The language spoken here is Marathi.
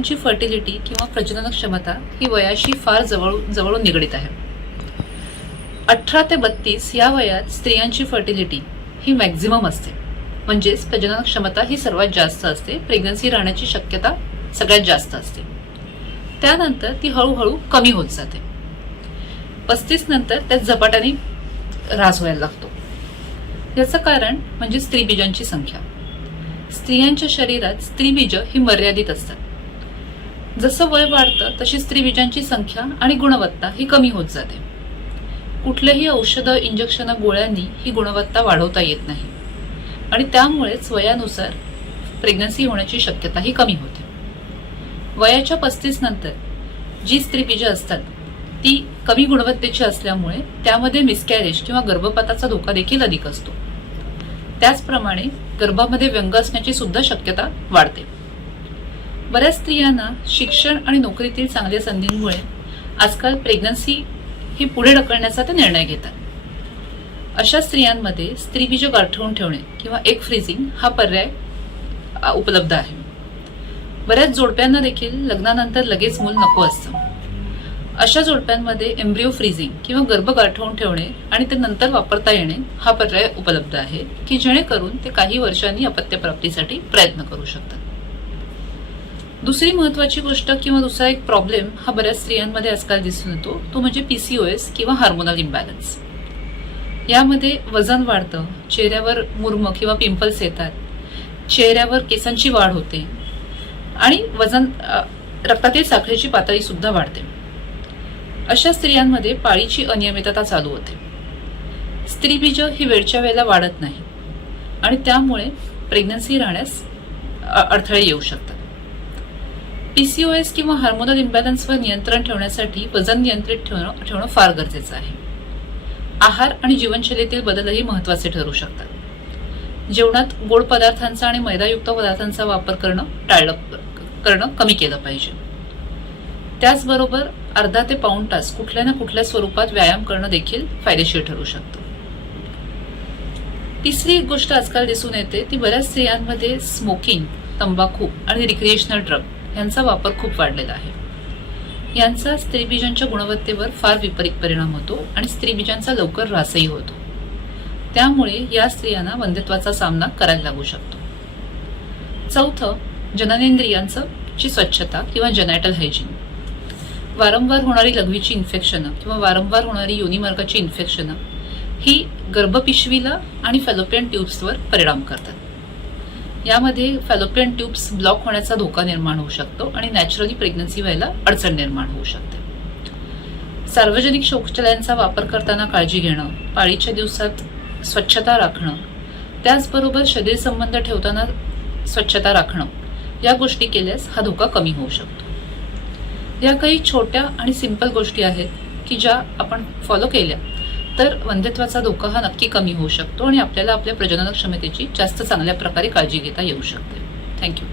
स्त्रियांची फर्टिलिटी किंवा प्रजनन क्षमता ही वयाशी फार जवळून निगडीत आहे. 18 ते 32 या वयात स्त्रियांची फर्टिलिटी ही मॅक्झिमम असते, म्हणजेच प्रजनन क्षमता ही सर्वात जास्त असते. प्रेग्नन्सी राहण्याची शक्यता सगळ्यात जास्त असते. त्यानंतर ती हळूहळू कमी होत जाते. 35 नंतर त्यात झपाट्याने ऱ्हास व्हायला लागतो. याचं कारण म्हणजे स्त्रीबीजांची संख्या. स्त्रियांच्या शरीरात स्त्रीबीज ही मर्यादित असतात. जसं वय वाढतं तशी स्त्रीबीजांची संख्या आणि गुणवत्ता ही कमी होत जाते. कुठलेही औषधं, इंजेक्शन, गोळ्यांनी ही गुणवत्ता वाढवता येत नाही आणि त्यामुळेच वयानुसार प्रेग्नन्सी होण्याची शक्यता ही कमी होते. वयाच्या 35 नंतर जी स्त्रीबीज असतात ती कमी गुणवत्तेची असल्यामुळे त्यामध्ये मिसकॅरेज किंवा गर्भपाताचा धोका देखील अधिक असतो. त्याचप्रमाणे गर्भामध्ये व्यंग असण्याची सुद्धा शक्यता वाढते. बऱ्याच स्त्रियांना शिक्षण आणि नोकरीतील चांगल्या संधींमुळे आजकाल प्रेग्नन्सी ही पुढे ढकलण्याचा ते निर्णय घेतात. अशा स्त्रियांमध्ये स्त्रीबीज गाठवून ठेवणे किंवा एग फ्रीजिंग हा पर्याय उपलब्ध आहे. बऱ्याच जोडप्यांना देखील लग्नानंतर लगेच मूल नको असतं. अशा जोडप्यांमध्ये एम्ब्रिओ फ्रीजिंग किंवा गर्भ गाठवून ठेवणे आणि ते नंतर वापरता येणे हा पर्याय उपलब्ध आहे, की जेणेकरून ते काही वर्षांनी अपत्यप्राप्तीसाठी प्रयत्न करू शकतात. दुसरी महत्वाची गोष्ट किंवा दुसरा एक प्रॉब्लेम हा बऱ्याच स्त्रियांमध्ये आजकाल दिसून येतो, तो म्हणजे PCOS किंवा हार्मोनल इम्बॅलन्स. यामध्ये वजन वाढतं, चेहऱ्यावर मुर्म किंवा पिंपल्स येतात, चेहऱ्यावर केसांची वाढ होते आणि रक्तातील साखरेची पातळी सुद्धा वाढते. अशा स्त्रियांमध्ये पाळीची अनियमितता चालू होते. स्त्रीबीज ही वेळच्या वेळेला वाढत नाही आणि त्यामुळे प्रेग्नन्सी राहण्यास अडथळे येऊ शकतात. PCOS किंवा हार्मोनल इम्बॅलन्सवर नियंत्रण ठेवण्यासाठी वजन नियंत्रित ठेवणं फार गरजेचं आहे. आहार आणि जीवनशैलीतील बदलही महत्वाचे ठरू शकतात. जेवणात गोड पदार्थांचा आणि मैदायुक्त पदार्थांचा वापर करणं कमी केलं पाहिजे. त्याचबरोबर अर्धा ते पाऊण तास कुठल्या ना कुठल्या स्वरूपात व्यायाम करणं देखील फायदेशीर ठरू शकतं. तिसरी एक गोष्ट आजकाल दिसून येते ती बऱ्याच स्त्रियांमध्ये स्मोकिंग, तंबाखू आणि रिक्रिएशनल ड्रग यांचा वापर खूप वाढलेला आहे. यांचा स्त्रीबीजांच्या गुणवत्तेवर फार विपरीत परिणाम होतो आणि स्त्रीबीजांचा लवकर ऱ्हासही होतो. त्यामुळे या स्त्रियांना वंध्यत्वाचा सामना करायला लागू शकतो. चौथं, जननेंद्रियांची स्वच्छता किंवा जेनायटल हायजीन. वारंवार होणारी लघवीची इन्फेक्शनं किंवा वारंवार होणारी योनिमार्गाची इन्फेक्शनं ही गर्भपिशवीला आणि फॅलोपियन ट्यूब्सवर परिणाम करतात. यामध्ये फॅलोपियन ट्यूब्स ब्लॉक होण्याचा धोका निर्माण होऊ शकतो आणि नॅचरली प्रेग्नन्सी व्हायला अडचण निर्माण होऊ शकते. सार्वजनिक शौचालयांचा वापर करताना काळजी घेणं, पाळीच्या दिवसात स्वच्छता राखणं, त्याचबरोबर शरीर संबंध ठेवताना स्वच्छता राखणं या गोष्टी केल्यास हा धोका कमी होऊ शकतो. या काही छोट्या आणि सिंपल गोष्टी आहेत की ज्या आपण फॉलो केल्या तर वंध्यत्वाचा धोका हा नक्की कमी होऊ शकतो आणि आपल्याला आपल्या प्रजनन क्षमतेची जास्त चांगल्या प्रकारे काळजी घेता येऊ शकते. थँक्यू.